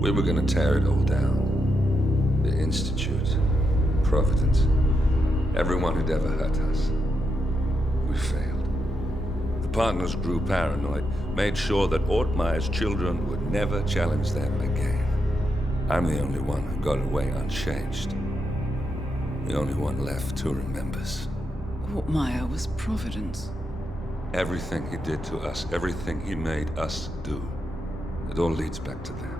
We were gonna tear it all down. The Institute, Providence, everyone who'd ever hurt us. We failed. The partners grew paranoid, made sure that Ortmeyer's children would never challenge them again. I'm the only one who got away unchanged. The only one left who remembers. Ortmeyer was Providence. Everything he did to us, everything he made us do, it all leads back to them.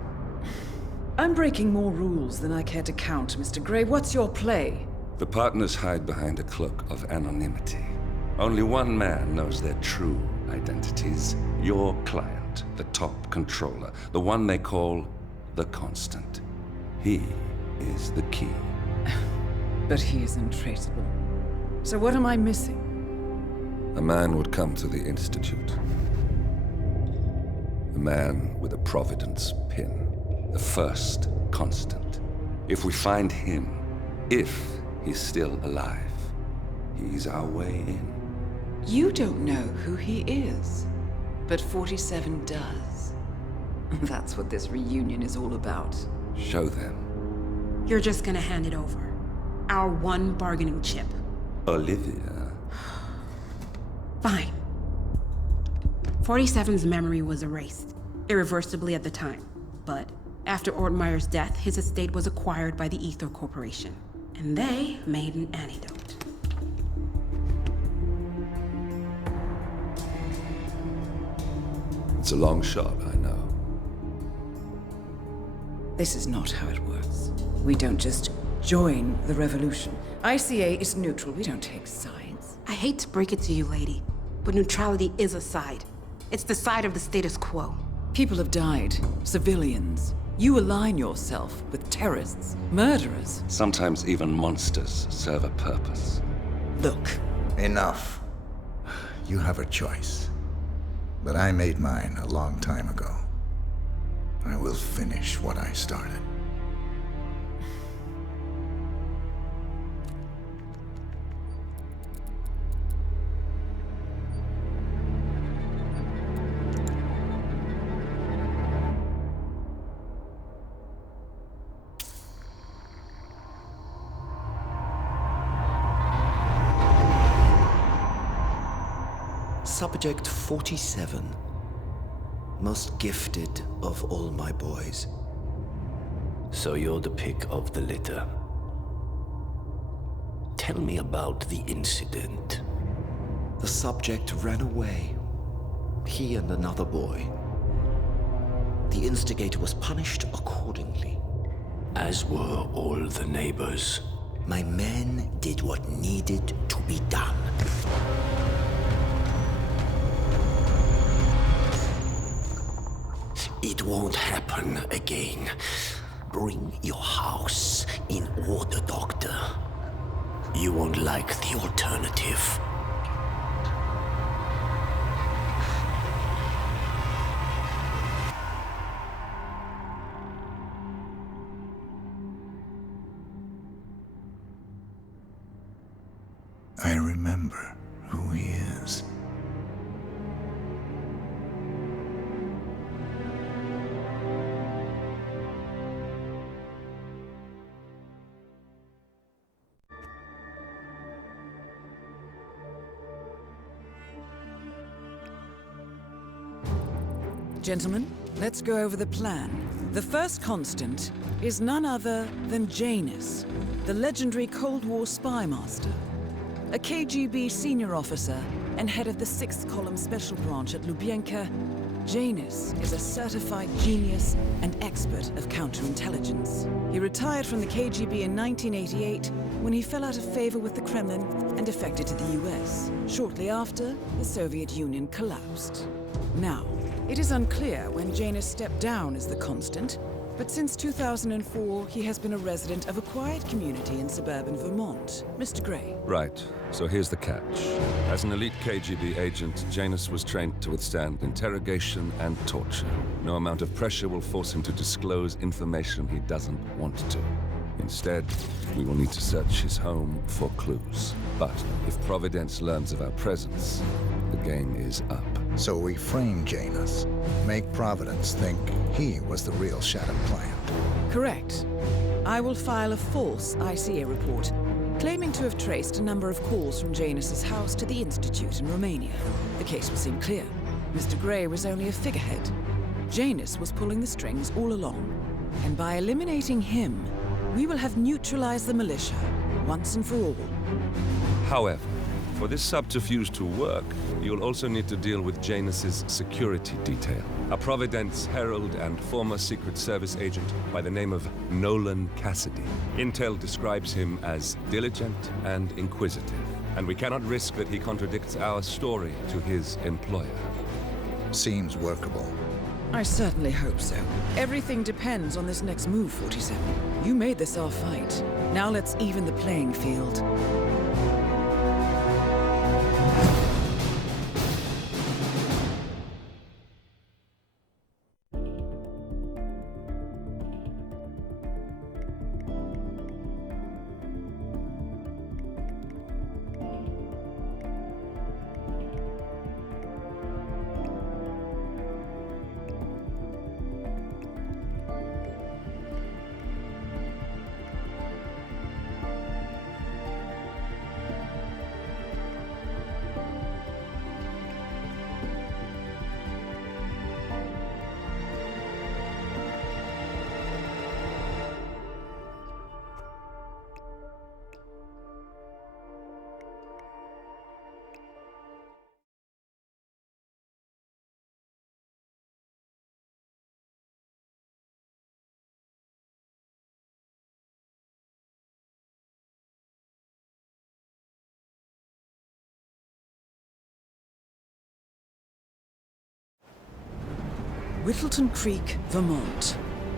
I'm breaking more rules than I care to count, Mr. Gray. What's your play? The partners hide behind a cloak of anonymity. Only one man knows their true identities. Your client, the top controller, the one they call the Constant. He is the key. But he is untraceable. So what am I missing? A man would come to the Institute. A man with a Providence pin. The first Constant. If we find him, if he's still alive, he's our way in. You don't know who he is, but 47 does. That's what this reunion is all about. Show them. You're just gonna hand it over. Our one bargaining chip. Olivia. Fine. 47's memory was erased, irreversibly at the time. But after Ortmeyer's death, his estate was acquired by the Ether Corporation. And they made an antidote. It's a long shot, I know. This is not how it works. We don't just join the revolution. ICA is neutral. We don't take sides. I hate to break it to you, lady, but neutrality is a side. It's the side of the status quo. People have died. Civilians. You align yourself with terrorists, murderers. Sometimes even monsters serve a purpose. Look. Enough. You have a choice. But I made mine a long time ago. I will finish what I started. Subject 47. Most gifted of all my boys. So you're the pick of the litter. Tell me about the incident. The subject ran away. He and another boy. The instigator was punished accordingly. As were all the neighbors. My men did what needed to be done. It won't happen again. Bring your house in order, Doctor. You won't like the alternative. I remember who he is. Gentlemen, let's go over the plan. The first Constant is none other than Janus, the legendary Cold War spy master. A KGB senior officer and head of the 6th Column Special Branch at Lubyanka, Janus is a certified genius and expert of counterintelligence. He retired from the KGB in 1988 when he fell out of favor with the Kremlin and defected to the US. Shortly after, the Soviet Union collapsed. Now, it is unclear when Janus stepped down as the Constant, but since 2004, he has been a resident of a quiet community in suburban Vermont. Mr. Gray. Right. So here's the catch. As an elite KGB agent, Janus was trained to withstand interrogation and torture. No amount of pressure will force him to disclose information he doesn't want to. Instead, we will need to search his home for clues. But if Providence learns of our presence, the game is up. So we frame Janus, make Providence think he was the real Shadow Client. Correct. I will file a false ICA report, claiming to have traced a number of calls from Janus's house to the Institute in Romania. The case will seem clear. Mr. Gray was only a figurehead. Janus was pulling the strings all along. And by eliminating him, we will have neutralized the militia, once and for all. However, for this subterfuge to work, you'll also need to deal with Janus's security detail. A Providence herald and former Secret Service agent by the name of Nolan Cassidy. Intel describes him as diligent and inquisitive, and we cannot risk that he contradicts our story to his employer. Seems workable. I certainly hope so. Everything depends on this next move, 47. You made this our fight. Now let's even the playing field. Whittleton Creek, Vermont.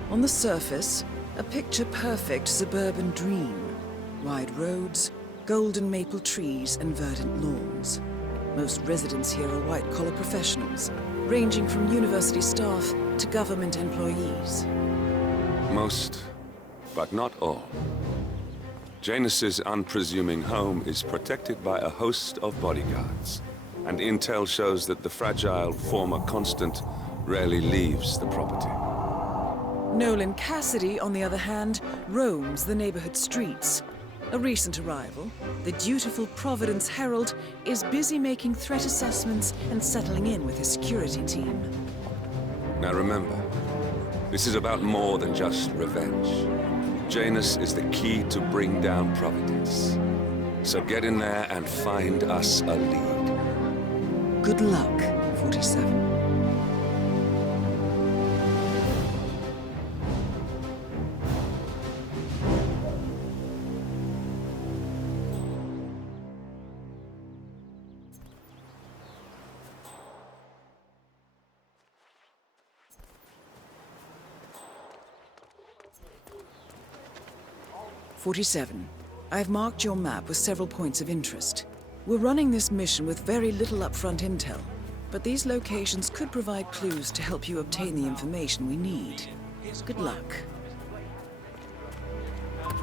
On the surface, a picture-perfect suburban dream. Wide roads, golden maple trees, and verdant lawns. Most residents here are white-collar professionals, ranging from university staff to government employees. Most, but not all. Janus's unpresuming home is protected by a host of bodyguards, and intel shows that the fragile former constant rarely leaves the property. Nolan Cassidy, on the other hand, roams the neighborhood streets. A recent arrival, the dutiful Providence Herald is busy making threat assessments and settling in with his security team. Now remember, this is about more than just revenge. Janus is the key to bring down Providence. So get in there and find us a lead. Good luck, 47. I've marked your map with several points of interest. We're running this mission with very little upfront intel, but these locations could provide clues to help you obtain the information we need. Good luck.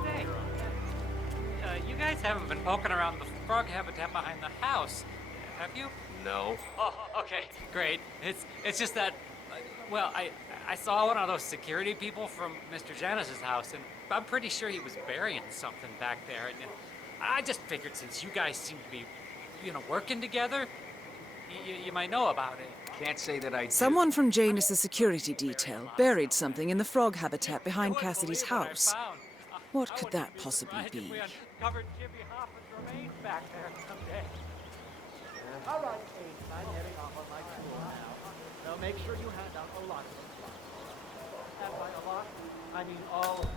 Hey, you guys haven't been poking around the frog habitat behind the house, have you? No. Oh, okay, great. It's just that, well, I saw one of those security people from Mr. Janus's house, and I'm pretty sure he was burying something back there. And I just figured since you guys seem to be, working together, you might know about it. Can't say that I do. Someone from Janus's security detail buried something in the frog habitat behind Cassidy's house. What could that possibly be? If we uncovered Jimmy Hoffa's remains back there someday. All right, Ace, I'm heading off on my tour now. Now make sure you hand out a lot of supplies. And by a lot, I mean all of them.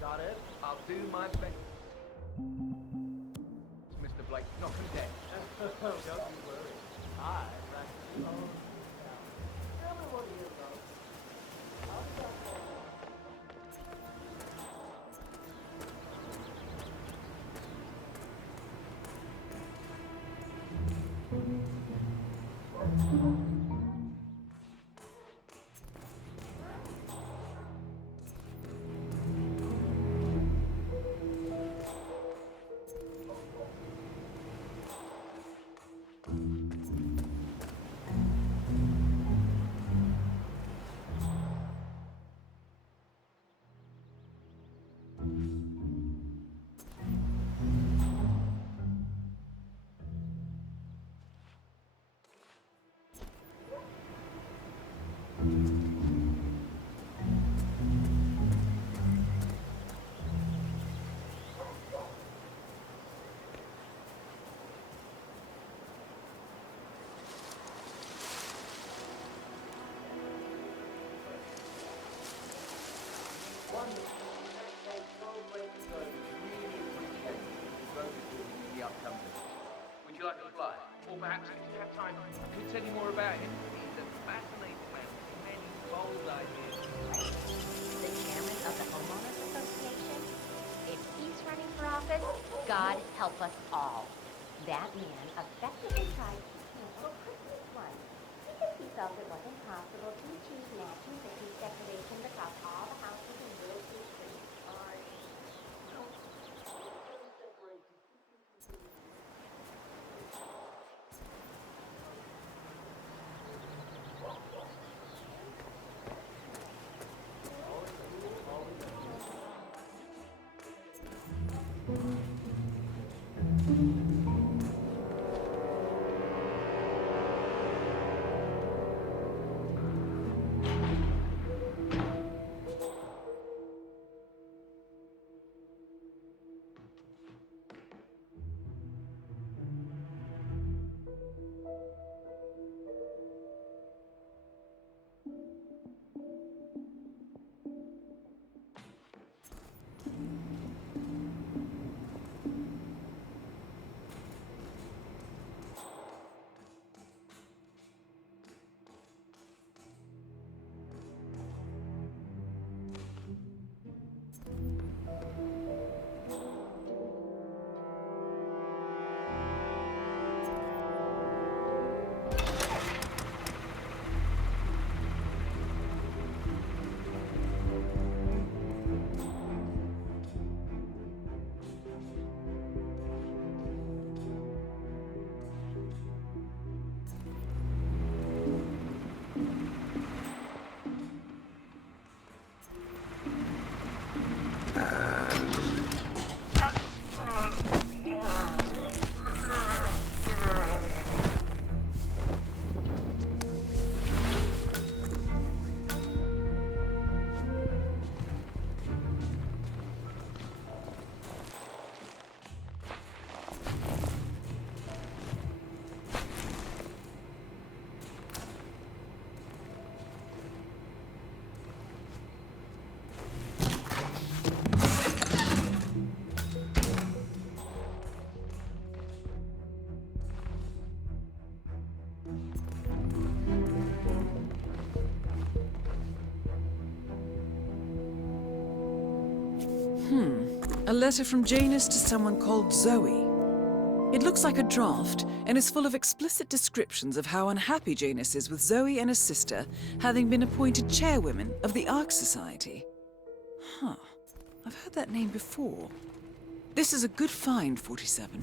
Got it? I'll do my best. Mr. Blake, knock him dead. Don't you worry. I practically own it now. Tell me what it is, though. How did that go? you have time, I could tell you more about him. He's a fascinating man with many bold ideas. The chairman of the homeowners association? If he's running for office, God help us all. That man effectively tried to cancel Christmas lights because he felt it wasn't possible to achieve matching Christmas decorations across all the houses in Wilson Street. A letter from Janus to someone called Zoe. It looks like a draft and is full of explicit descriptions of how unhappy Janus is with Zoe and her sister having been appointed chairwomen of the Ark Society. Huh. I've heard that name before. This is a good find, 47.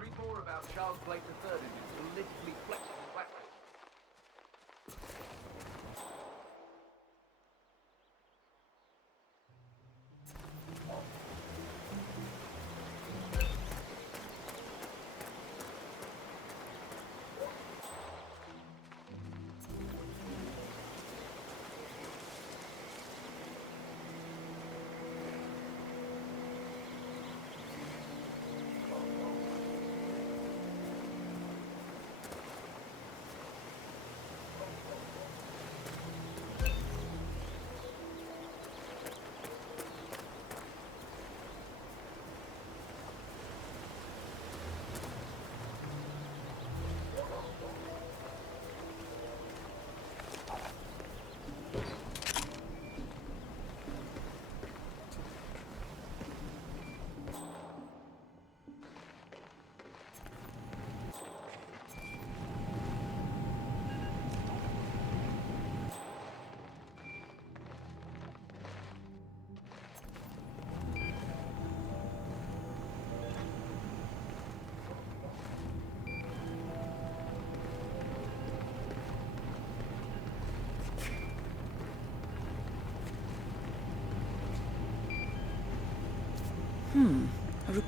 Read more about Charles Blake III and his politically flexible background.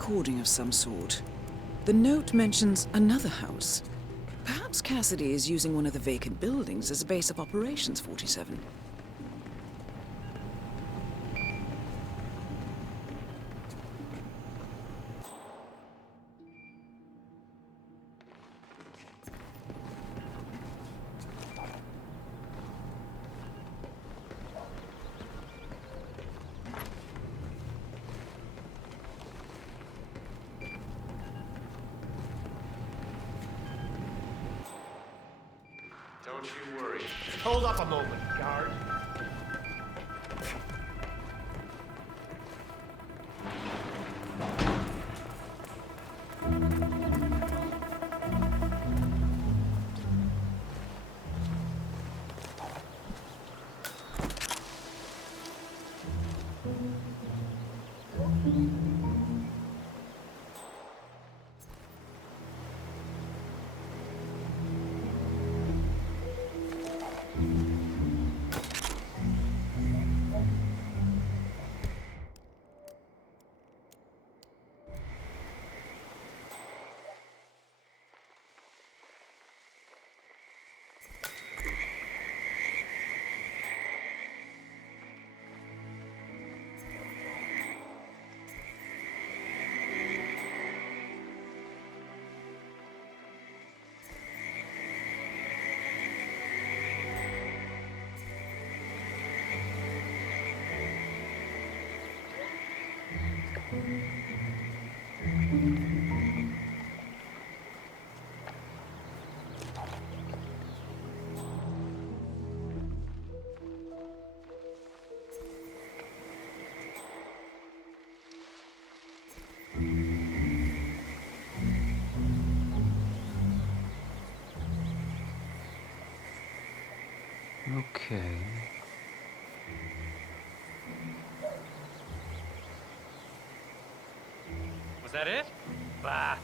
recording of some sort. The note mentions another house. Perhaps Cassidy is using one of the vacant buildings as a base of operations, 47. Don't you worry. Hold up a moment, guard. Okay. Was that it? Bah.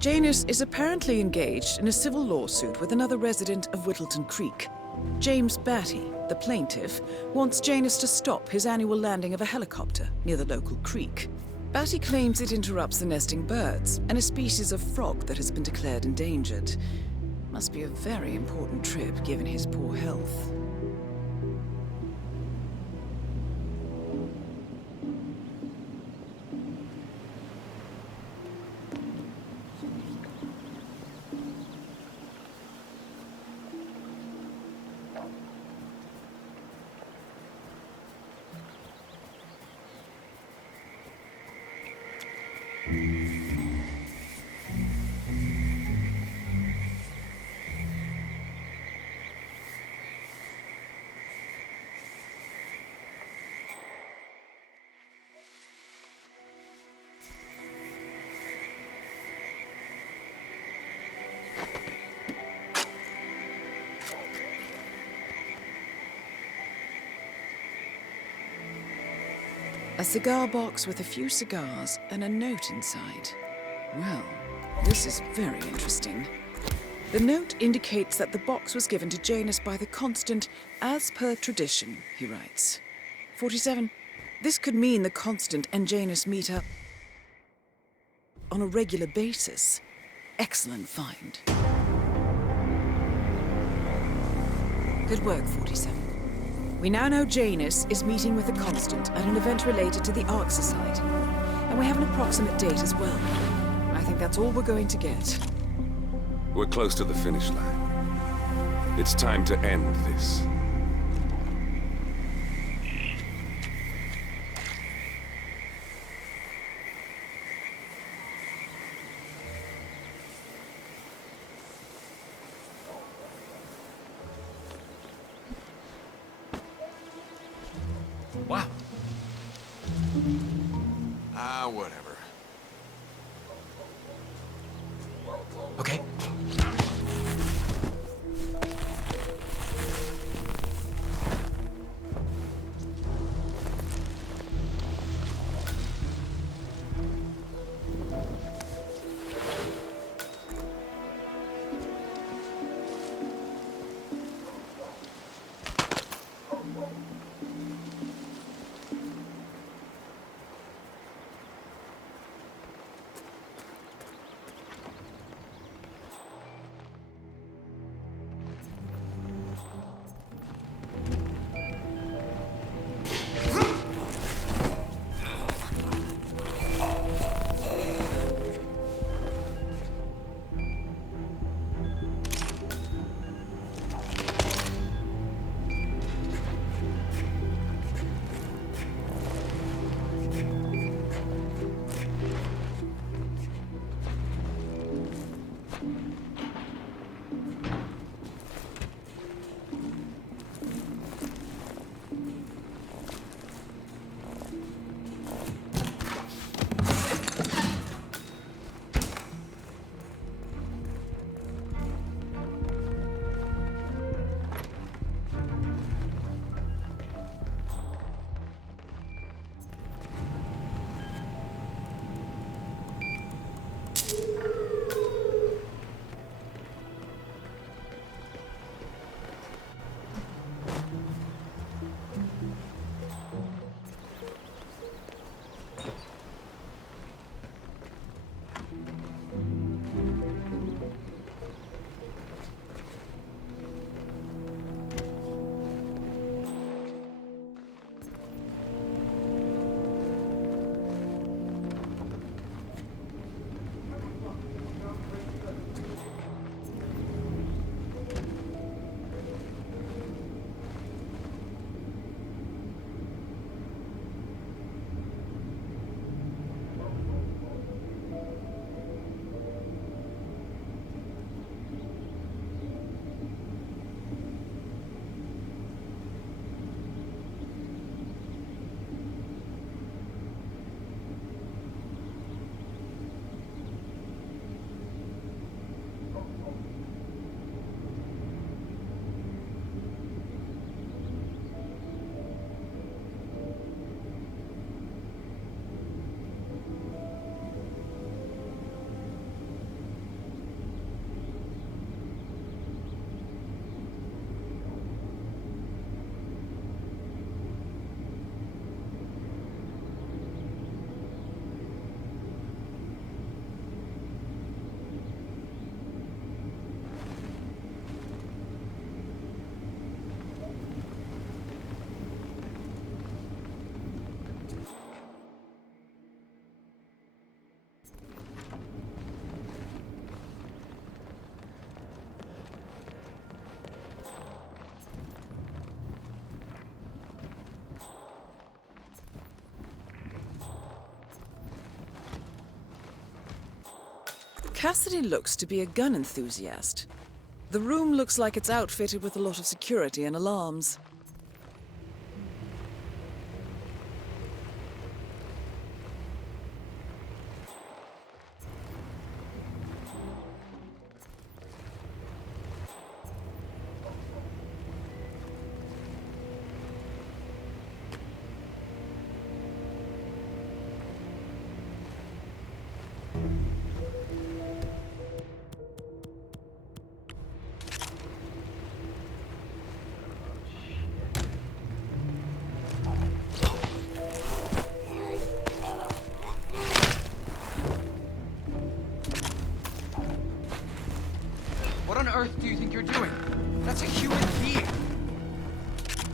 Janus is apparently engaged in a civil lawsuit with another resident of Whittleton Creek. James Batty, the plaintiff, wants Janus to stop his annual landing of a helicopter near the local creek. Batty claims it interrupts the nesting birds and a species of frog that has been declared endangered. Must be a very important trip given his poor health. A cigar box with a few cigars and a note inside. Well, this is very interesting. The note indicates that the box was given to Janus by the Constant as per tradition, he writes. 47. This could mean the Constant and Janus meet up on a regular basis. Excellent find. Good work, 47. We now know Janus is meeting with the Constant at an event related to the Ark Society. And we have an approximate date as well. I think that's all we're going to get. We're close to the finish line. It's time to end this. Wow. Whatever. Okay. Cassidy looks to be a gun enthusiast. The room looks like it's outfitted with a lot of security and alarms. What on earth do you think you're doing? That's a human being!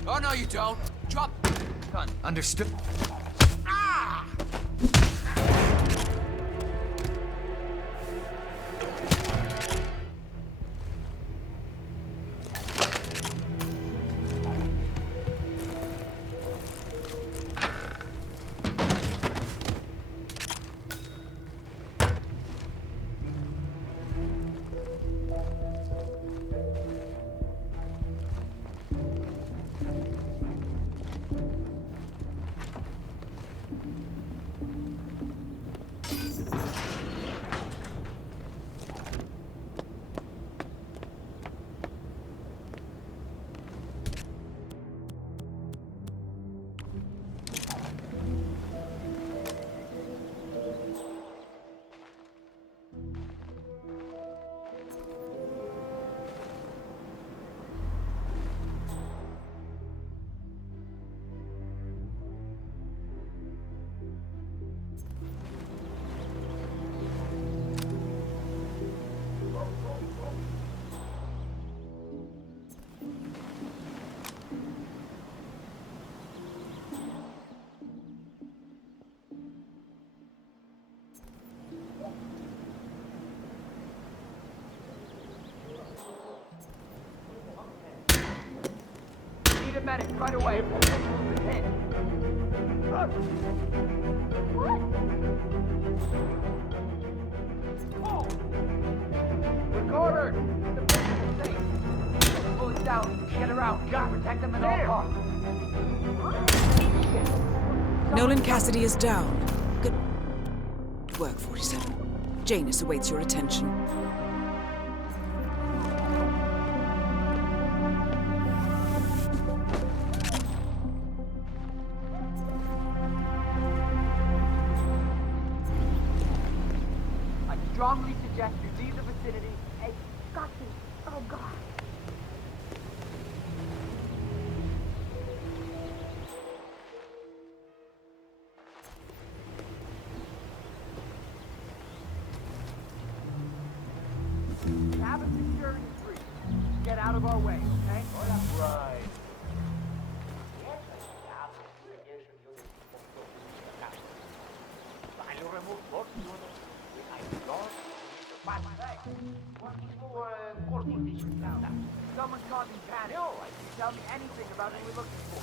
Oh, no, you don't! Drop... Gun. Understood? Ah! Need a medic, right away. Hit. What? Oh! Recorder! The person is safe. The bullet's down. Get her out. Protect them at all costs. Nolan Cassidy is down. Good work, 47. Janus awaits your attention. I strongly suggest you leave the vicinity. Hey, got this. Oh, God. Cabin security free. Get out of our way, okay? Right. Someone's causing panic. Tell me anything about who we're looking for.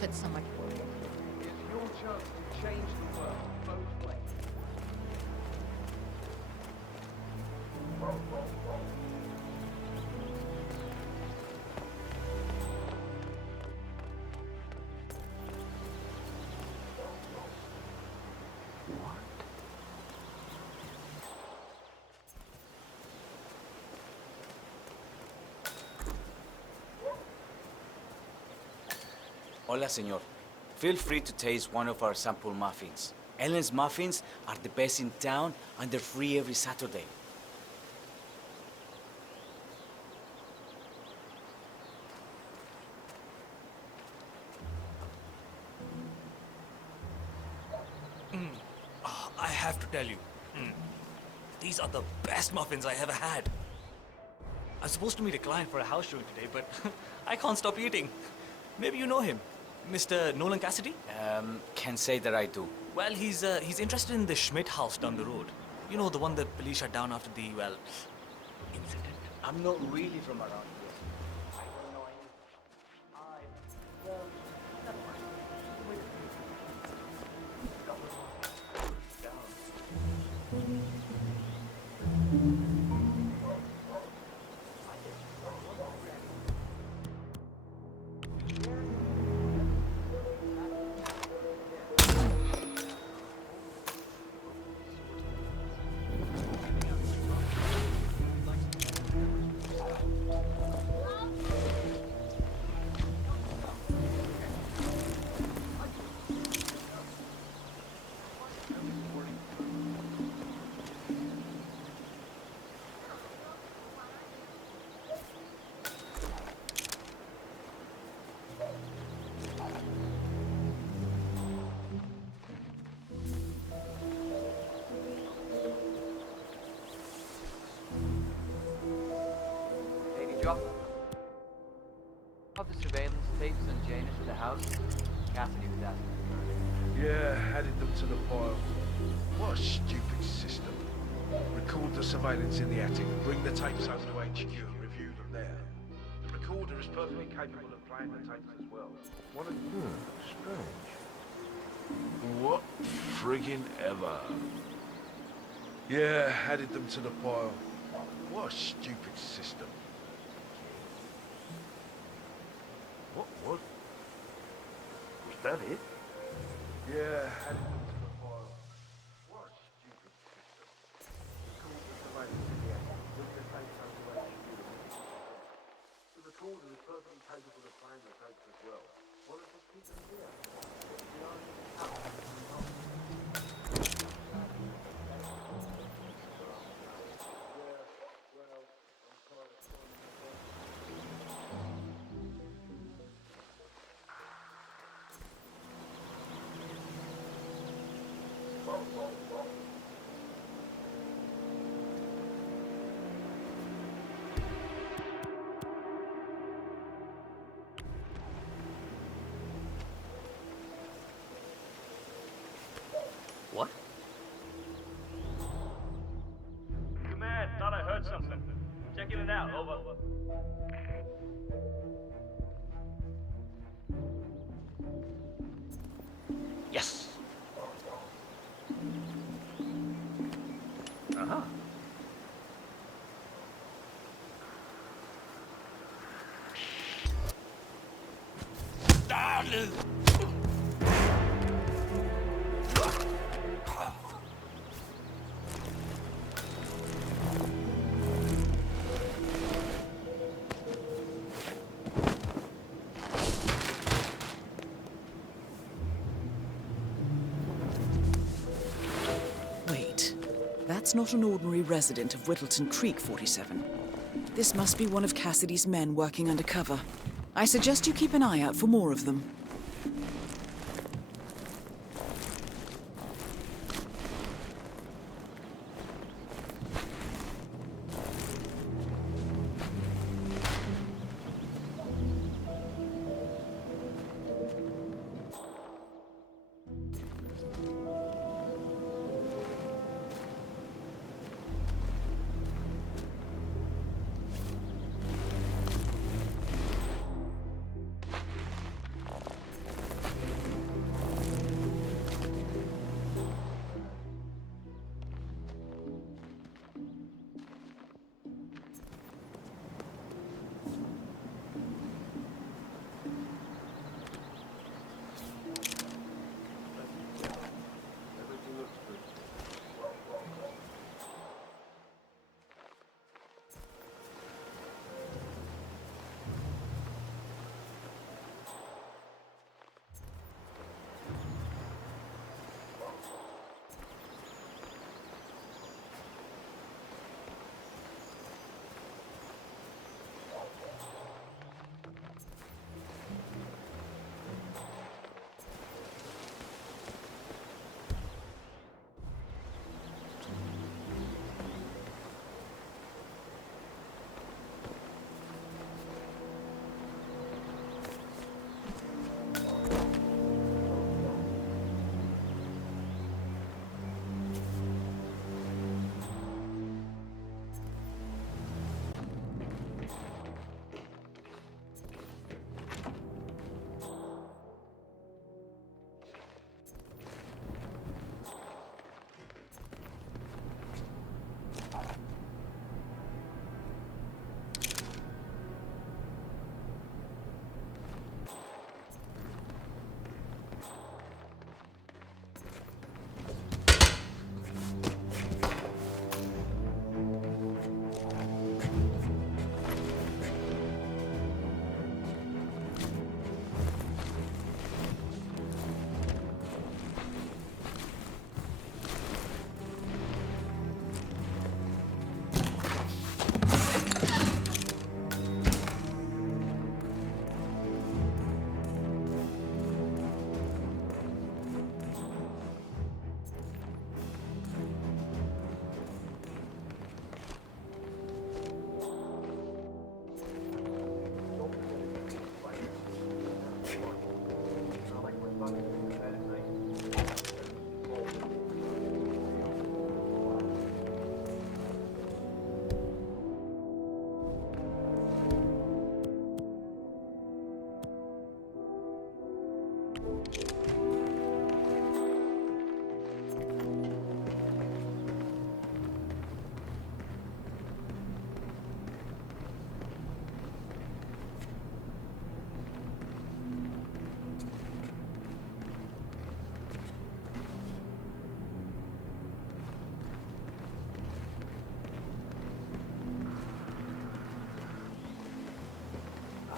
put so much work into it. It's your chance to change the world both ways. Hola, señor. Feel free to taste one of our sample muffins. Ellen's muffins are the best in town, and they're free every Saturday. I have to tell you, these are the best muffins I ever had. I'm supposed to meet a client for a house showing today, but I can't stop eating. Maybe you know him, Mr. Nolan Cassidy? Can't say that I do. Well, he's interested in the Schmidt house down the road. You know, the one that police shut down after the, well, incident. I'm not really from around here. Of the surveillance tapes on Janus at the house, Cassidy was asking. Yeah, added them to the pile. What a stupid system. Record the surveillance in the attic, bring the tapes over to HQ and review them there. The recorder is perfectly capable of playing the tapes as well. What a... strange. What friggin' ever. Yeah, added them to the pile. What a stupid system. What? Was that it? Yeah, added them to the file. What a stupid system. Record the surveillance in the attic. Bring the tapes over to HQ. The recorder is perfectly capable of playing the tapes as well. What does this keep them here? What? Command, thought I heard something. Checking it out, over. Yes. Uh-huh. Wait, that's not an ordinary resident of Whittleton Creek, 47. This must be one of Cassidy's men working undercover. I suggest you keep an eye out for more of them.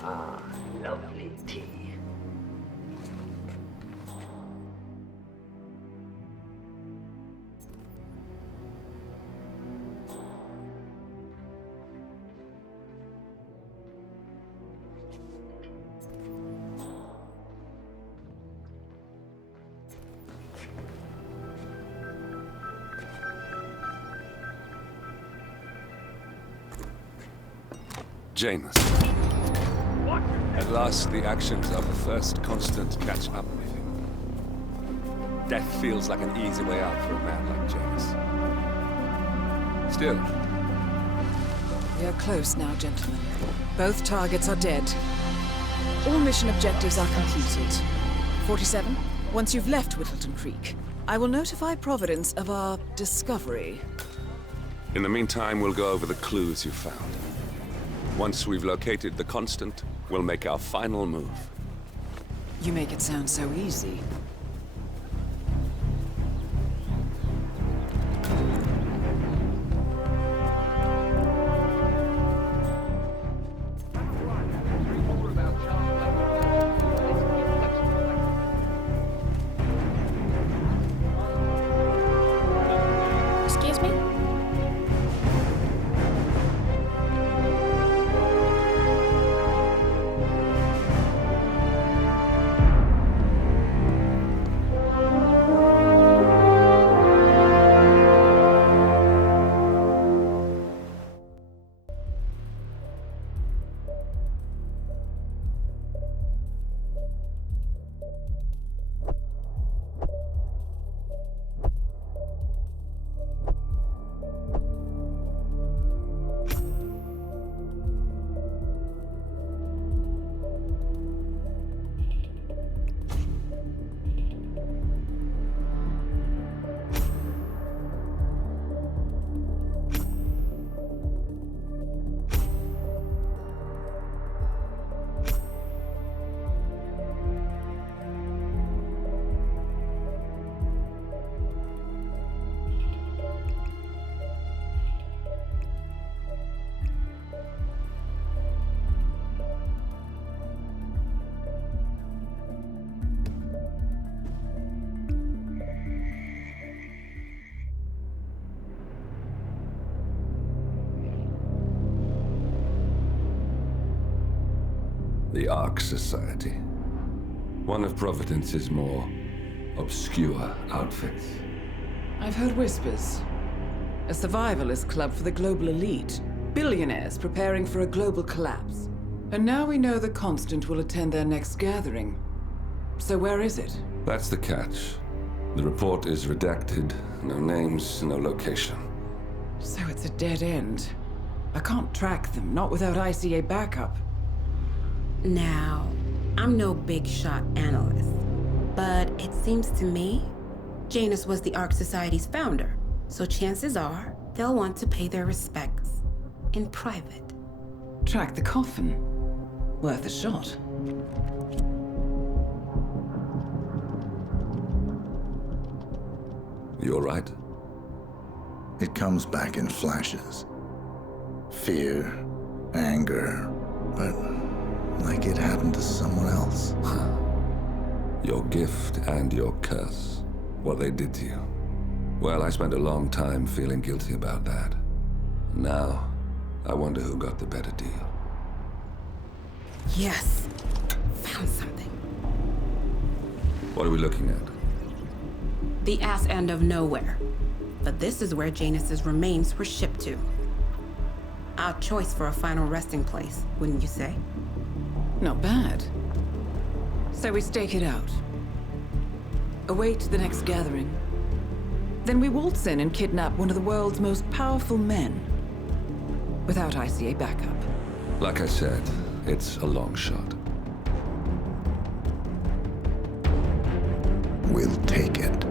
Ah, lovely tea. Janus. At last, the actions of the first constant catch up with him. Death feels like an easy way out for a man like Janus. Still. We are close now, gentlemen. Both targets are dead. All mission objectives are completed. 47, once you've left Whittleton Creek, I will notify Providence of our discovery. In the meantime, we'll go over the clues you found. Once we've located the constant, we'll make our final move. You make it sound so easy. Excuse me? The Ark Society. One of Providence's more obscure outfits. I've heard whispers. A survivalist club for the global elite. Billionaires preparing for a global collapse. And now we know the Constant will attend their next gathering. So where is it? That's the catch. The report is redacted. No names, no location. So it's a dead end. I can't track them, not without ICA backup. Now, I'm no big shot analyst, but it seems to me Janus was the Ark Society's founder, so chances are they'll want to pay their respects in private. Track the coffin. Worth a shot. You all right? It comes back in flashes. Fear, anger, but like it happened to someone else. Your gift and your curse. What they did to you. Well, I spent a long time feeling guilty about that. Now, I wonder who got the better deal. Yes, found something. What are we looking at? The ass end of nowhere. But this is where Janus's remains were shipped to. Our choice for a final resting place, wouldn't you say? Not bad. So we stake it out. Await the next gathering. Then we waltz in and kidnap one of the world's most powerful men. Without ICA backup. Like I said, it's a long shot. will take it.